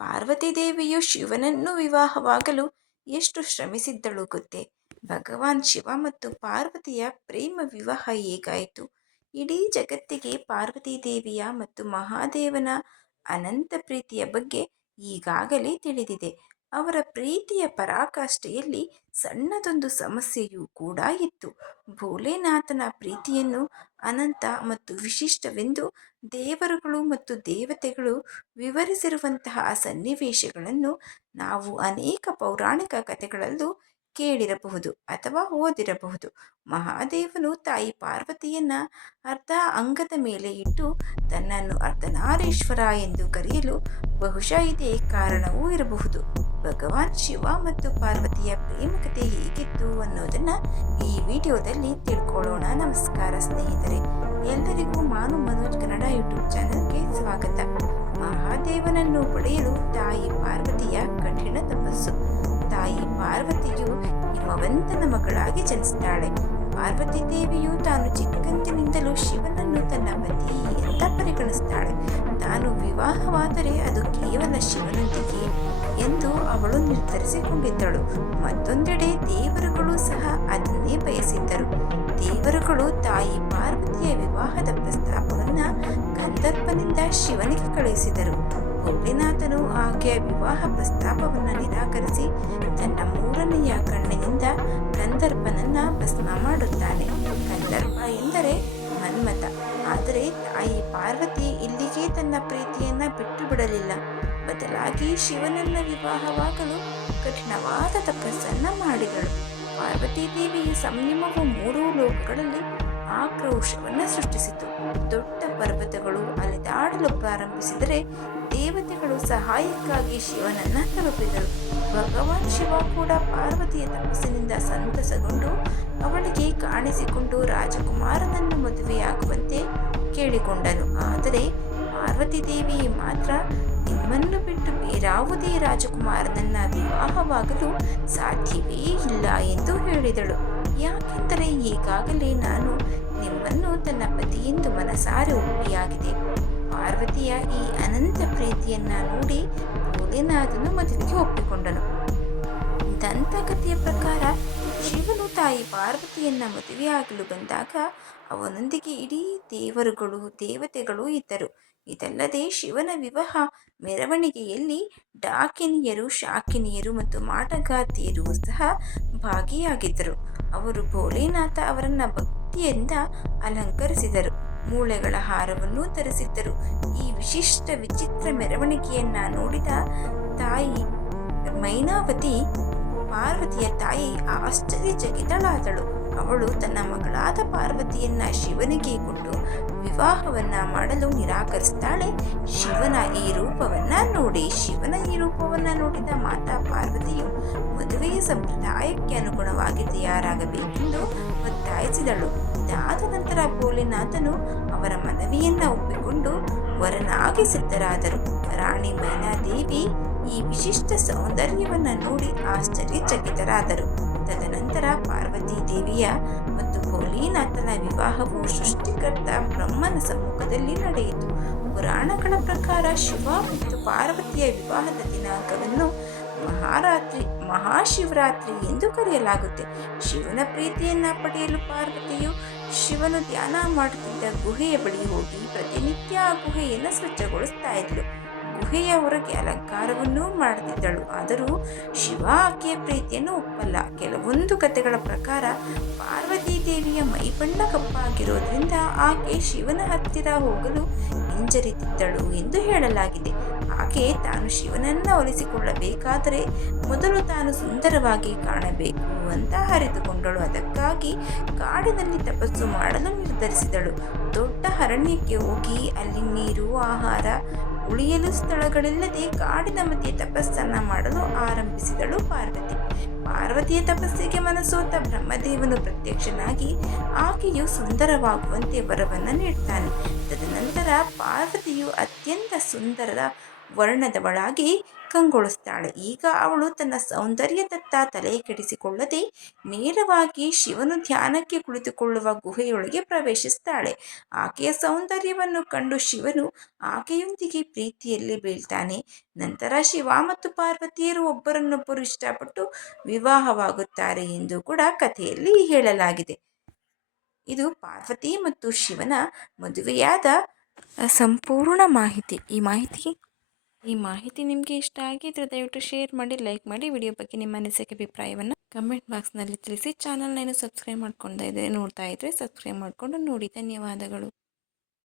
ಪಾರ್ವತಿ ದೇವಿಯು ಶಿವನನ್ನು ವಿವಾಹವಾಗಲು ಎಷ್ಟು ಶ್ರಮಿಸಿದ್ದಳು ಗೊತ್ತೇ? ಭಗವಾನ್ ಶಿವ ಮತ್ತು ಪಾರ್ವತಿಯ ಪ್ರೇಮ ವಿವಾಹ ಹೇಗಾಯಿತು? ಇಡೀ ಜಗತ್ತಿಗೆ ಪಾರ್ವತಿ ದೇವಿಯ ಮತ್ತು ಮಹಾದೇವನ ಅನಂತ ಪ್ರೀತಿಯ ಬಗ್ಗೆ ಈಗಾಗಲೇ ತಿಳಿದಿದೆ. ಅವರ ಪ್ರೀತಿಯ ಪರಾಕಾಷ್ಠೆಯಲ್ಲಿ ಸಣ್ಣದೊಂದು ಸಮಸ್ಯೆಯೂ ಕೂಡ ಇತ್ತು. ಭೋಲೆನಾಥನ ಪ್ರೀತಿಯನ್ನು ಅನಂತ ಮತ್ತು ವಿಶಿಷ್ಟವೆಂದು ದೇವರುಗಳು ಮತ್ತು ದೇವತೆಗಳು ವಿವರಿಸಿರುವಂತಹ ಸನ್ನಿವೇಶಗಳನ್ನು ನಾವು ಅನೇಕ ಪೌರಾಣಿಕ ಕಥೆಗಳಲ್ಲೂ ಕೇಳಿರಬಹುದು ಅಥವಾ ಓದಿರಬಹುದು. ಮಹಾದೇವನು ತಾಯಿ ಪಾರ್ವತಿಯನ್ನ ಅರ್ಧ ಅಂಗದ ಮೇಲೆ ಇಟ್ಟು ತನ್ನನ್ನು ಅರ್ಧನಾರೇಶ್ವರ ಎಂದು ಕರೆಯಲು ಬಹುಶಃ ಇದೇ ಕಾರಣವೂ ಇರಬಹುದು. ಭಗವಾನ್ ಶಿವ ಮತ್ತು ಪಾರ್ವತಿಯ ಪ್ರೇಮಕತೆ ಹೇಗಿತ್ತು ಅನ್ನೋದನ್ನ ಈ ವಿಡಿಯೋದಲ್ಲಿ ತಿಳ್ಕೊಳ್ಳೋಣ. ನಮಸ್ಕಾರ ಸ್ನೇಹಿತರೆ, ಎಲ್ಲರಿಗೂ ಮಾನು ಮನೋಜ್ ಕನ್ನಡ ಯೂಟ್ಯೂಬ್ ಚಾನಲ್ಗೆ ಸ್ವಾಗತ. ಮಹಾದೇವನನ್ನು ಪಡೆಯಲು ತಾಯಿ ಪಾರ್ವತಿಯ ಕಠಿಣ ತಪಸ್ಸು. ತಾಯಿ ಪಾರ್ವತಿಯು ಹಿಮವಂತನ ಮಗಳಾಗಿ ಜನಿಸ್ತಾಳೆ. ಪಾರ್ವತಿ ದೇವಿಯು ತಾನು ಚಿಕ್ಕಂದಿನಿಂದಲೂ ಶಿವನನ್ನು ತಾನು ವಿವಾಹವಾದರೆ ಅದು ಕೇವಲ ಶಿವನೊಂದಿಗೆ ಎಂದು ಅವಳು ನಿರ್ಧರಿಸಿಕೊಂಡಿದ್ದಳು. ಮತ್ತೊಂದೆಡೆ ದೇವರುಗಳು ಸಹ ಅದನ್ನೇ ಬಯಸಿದ್ದರು. ದೇವರುಗಳು ತಾಯಿ ಪಾರ್ವತಿಯ ವಿವಾಹದ ಪ್ರಸ್ತಾಪವನ್ನು ಗಂಧರ್ಪನಿಂದ ಶಿವನಿಗೆ ಕಳುಹಿಸಿದರು. ಗೋಪಿನಾಥನು ಆಕೆಯ ವಿವಾಹ ಪ್ರಸ್ತಾಪವನ್ನು ನಿರಾಕರಿಸಿ ತನ್ನ ಮೂರನೆಯ ಕಣ್ಣಿನಿಂದ ಗಂಧರ್ಪನನ್ನ ಭಸ್ಮ ಮಾಡುತ್ತಾನೆ. ಗಂಧರ್ಪ ಎಂದರೆ ಬಿಡಲಿಲ್ಲ. ಬದಲಾಗಿ ಶಿವನನ್ನ ವಿವಾಹವಾಗಲು ಕಠಿಣವಾದ ತಪಸ್ಸನ್ನ ಮಾಡಿದಳು. ಪಾರ್ವತಿ ದೇವಿಯ ಸಂಯಮವು ಮೂರೂ ಲೋಕಗಳಲ್ಲಿ ಆಕ್ರೋಶವನ್ನು ಸೃಷ್ಟಿಸಿತು. ದೊಡ್ಡ ಪರ್ವತಗಳು ಅಲೆದಾಡಲು ಪ್ರಾರಂಭಿಸಿದರೆ ದೇವತೆಗಳು ಸಹಾಯಕ್ಕಾಗಿ ಶಿವನನ್ನ ತಲುಪಿದರು ಭಗವಾನ್ ಶಿವ ಕೂಡ ಪಾರ್ವತಿಯ ತಪಸ್ಸಿನಿಂದ ಸಂತಸಗೊಂಡು ಅವಳಿಗೆ ಕಾಣಿಸಿಕೊಂಡು ರಾಜಕುಮಾರನನ್ನು ಮದುವೆಯಾಗುವಂತೆ ಕೇಳಿಕೊಂಡನು. ಆದರೆ ಪಾರ್ವತಿ ದೇವಿ ಮಾತ್ರ ನಿಮ್ಮನ್ನು ಬಿಟ್ಟು ಬೇರಾವುದೇ ರಾಜಕುಮಾರನನ್ನ ವಿವಾಹವಾಗಲು ಸಾಧ್ಯವೇ ಇಲ್ಲ ಎಂದು ಹೇಳಿದಳು. ಯಾಕೆಂದರೆ ಈಗಾಗಲೇ ನಾನು ನಿಮ್ಮನ್ನು ತನ್ನ ಪತಿಯೆಂದು ಮನಸಾರೆ ಒಪ್ಪಿಯಾಗಿದೆ. ಪಾರ್ವತಿಯ ಈ ಅನಂತ ಪ್ರೀತಿಯನ್ನ ನೋಡಿ ಭೋಲೆನಾಥನು ಮದುವೆಗೆ ಒಪ್ಪಿಕೊಂಡನು. ದಂತಕಥೆಯ ಪ್ರಕಾರ ಶಿವನು ತಾಯಿ ಪಾರ್ವತಿಯನ್ನ ಮದುವೆಯಾಗಲು ಬಂದಾಗ ಅವನೊಂದಿಗೆ ಇಡೀ ದೇವರುಗಳು, ದೇವತೆಗಳು ಇದ್ದರು. ಇದಲ್ಲದೆ ಶಿವನ ವಿವಾಹ ಮೆರವಣಿಗೆಯಲ್ಲಿ ಡಾಕಿನಿಯರು, ಶಾಕಿನಿಯರು ಮತ್ತು ಮಾಟಗಾತಿಯರು ಸಹ ಭಾಗಿಯಾಗಿದ್ದರು. ಅವರು ಭೋಲೆನಾಥ ಅವರನ್ನ ಭಕ್ತಿಯಿಂದ ಅಲಂಕರಿಸಿದರು. ಮೂಳೆಗಳ ಹಾರವನ್ನು ತರಿಸಿದ್ದರು ಈ ವಿಶಿಷ್ಟ ವಿಚಿತ್ರ ಮೆರವಣಿಗೆಯನ್ನ ನೋಡಿದ ತಾಯಿ ಮೈನಾವತಿ ಪಾರ್ವತಿಯ ತಾಯಿ ಆಶ್ಚರ್ಯಚಕಿತಳಾದಳು. ಅವಳು ತನ್ನ ಮಗಳಾದ ಪಾರ್ವತಿಯನ್ನ ಶಿವನಿಗೆ ಕೊಟ್ಟು ವಿವಾಹವನ್ನ ಮಾಡಲು ನಿರಾಕರಿಸ್ತಾಳೆ. ಶಿವನ ಈ ರೂಪವನ್ನ ನೋಡಿ, ಶಿವನ ಈ ರೂಪವನ್ನ ನೋಡಿದ ಮಾತಾ ಪಾರ್ವತಿಯು ಮದುವೆಯ ಸಂಪ್ರದಾಯಕ್ಕೆ ಅನುಗುಣವಾಗಿ ತಯಾರಾಗಬೇಕೆಂದು ಒತ್ತಾಯಿಸಿದಳು. ಇದಾದ ನಂತರ ಭೋಲೆನಾಥನು ಅವರ ಮನವಿಯನ್ನ ಒಪ್ಪಿಕೊಂಡು ವರನಾಗಿ ಸಿದ್ಧರಾದರು. ರಾಣಿ ಮೈನಾದೇವಿ ಈ ವಿಶಿಷ್ಟ ಸೌಂದರ್ಯವನ್ನು ನೋಡಿ ಆಶ್ಚರ್ಯಚಕಿತರಾದರು. ತದನಂತರ ಪಾರ್ವತಿ ದೇವಿಯ ಮತ್ತು ಭೋಲಿನಾಥನ ವಿವಾಹವು ಸೃಷ್ಟಿಕರ್ತ ಬ್ರಹ್ಮನ ಸಮ್ಮುಖದಲ್ಲಿ ನಡೆಯಿತು. ಪುರಾಣಗಳ ಪ್ರಕಾರ ಶಿವ ಮತ್ತು ಪಾರ್ವತಿಯ ವಿವಾಹದ ದಿನಾಂಕವನ್ನು ಮಹಾರಾತ್ರಿ, ಮಹಾಶಿವರಾತ್ರಿ ಎಂದು ಕರೆಯಲಾಗುತ್ತೆ. ಶಿವನ ಪ್ರೀತಿಯನ್ನ ಪಡೆಯಲು ಪಾರ್ವತಿಯು ಶಿವನು ಧ್ಯಾನ ಮಾಡುತ್ತಿದ್ದ ಗುಹೆಯ ಬಳಿ ಹೋಗಿ ಪ್ರತಿನಿತ್ಯ ಆ ಗುಹೆಯನ್ನು ಸ್ವಚ್ಛಗೊಳಿಸ್ತಾ ಇದ್ಲು. ಗುಹೆಯ ಹೊರಗೆ ಅಲಂಕಾರವನ್ನೂ ಮಾಡುತ್ತಿದ್ದಳು ಆದರೂ ಶಿವ ಆಕೆಯ ಪ್ರೀತಿಯನ್ನು ಒಪ್ಪಲ್ಲ. ಕೆಲವೊಂದು ಕಥೆಗಳ ಪ್ರಕಾರ ಪಾರ್ವತಿ ದೇವಿಯ ಮೈಬಣ್ಣ ಕಪ್ಪಾಗಿರೋದ್ರಿಂದ ಆಕೆ ಶಿವನ ಹತ್ತಿರ ಹೋಗಲು ಹಿಂಜರಿತಿದ್ದಳು ಎಂದು ಹೇಳಲಾಗಿದೆ. ಆಕೆ ತಾನು ಶಿವನನ್ನ ಒಲಿಸಿಕೊಳ್ಳಬೇಕಾದರೆ ಮೊದಲು ತಾನು ಸುಂದರವಾಗಿ ಕಾಣಬೇಕು ಅಂತ ಅರಿತುಕೊಂಡಳು. ಅದಕ್ಕಾಗಿ ಕಾಡಿನಲ್ಲಿ ತಪಸ್ಸು ಮಾಡಲು ನಿರ್ಧರಿಸಿದಳು. ದೊಡ್ಡ ಅರಣ್ಯಕ್ಕೆ ಹೋಗಿ ಅಲ್ಲಿ ನೀರು, ಆಹಾರ ಉಳಿಯಲು ಸ್ಥಳಗಳಿಲ್ಲದೆ ಕಾಡಿನ ಮಧ್ಯೆ ತಪಸ್ಸನ್ನ ಮಾಡಲು ಆರಂಭಿಸಿದಳು ಪಾರ್ವತಿ. ಪಾರ್ವತಿಯ ತಪಸ್ಸಿಗೆ ಮನಸೋತ ಬ್ರಹ್ಮದೇವನು ಪ್ರತ್ಯಕ್ಷನಾಗಿ ಆಕೆಯು ಸುಂದರವಾಗುವಂತೆ ವರವನ್ನು ನೀಡ್ತಾನೆ. ತದನಂತರ ಪಾರ್ವತಿಯು ಅತ್ಯಂತ ಸುಂದರದ ವರ್ಣದವಳಾಗಿ ಕಂಗೊಳಿಸ್ತಾಳೆ. ಈಗ ಅವಳು ತನ್ನ ಸೌಂದರ್ಯದತ್ತ ತಲೆ ಕೆಡಿಸಿಕೊಳ್ಳದೆ ನೇರವಾಗಿ ಶಿವನು ಧ್ಯಾನಕ್ಕೆ ಕುಳಿತುಕೊಳ್ಳುವ ಗುಹೆಯೊಳಗೆ ಪ್ರವೇಶಿಸ್ತಾಳೆ. ಆಕೆಯ ಸೌಂದರ್ಯವನ್ನು ಕಂಡು ಶಿವನು ಆಕೆಯೊಂದಿಗೆ ಪ್ರೀತಿಯಲ್ಲಿ ಬೀಳ್ತಾನೆ. ನಂತರ ಶಿವ ಮತ್ತು ಪಾರ್ವತಿಯರು ಒಬ್ಬರನ್ನೊಬ್ಬರು ಇಷ್ಟಪಟ್ಟು ವಿವಾಹವಾಗುತ್ತಾರೆ ಎಂದು ಕೂಡ ಕಥೆಯಲ್ಲಿ ಹೇಳಲಾಗಿದೆ. ಇದು ಪಾರ್ವತಿ ಮತ್ತು ಶಿವನ ಮದುವೆಯಾದ ಸಂಪೂರ್ಣ ಮಾಹಿತಿ. ಈ ಮಾಹಿತಿ ಈ ಮಾಹಿತಿ ನಿಮಗೆ ಇಷ್ಟ ಆಗಿದ್ರೆ ದಯವಿಟ್ಟು ಶೇರ್ ಮಾಡಿ, ಲೈಕ್ ಮಾಡಿ, ವಿಡಿಯೋ ಬಗ್ಗೆ ನಿಮ್ಮ ಅನಿಸಿಕೆ, ಅಭಿಪ್ರಾಯವನ್ನು ಕಮೆಂಟ್ ಬಾಕ್ಸ್ನಲ್ಲಿ ತಿಳಿಸಿ. ಚಾನಲ್ನ ಏನು ಸಬ್ಸ್ಕ್ರೈಬ್ ಮಾಡ್ಕೊಂಡ ನೋಡ್ತಾ ಇದ್ರೆ ಸಬ್ಸ್ಕ್ರೈಬ್ ಮಾಡಿಕೊಂಡು ನೋಡಿ. ಧನ್ಯವಾದಗಳು.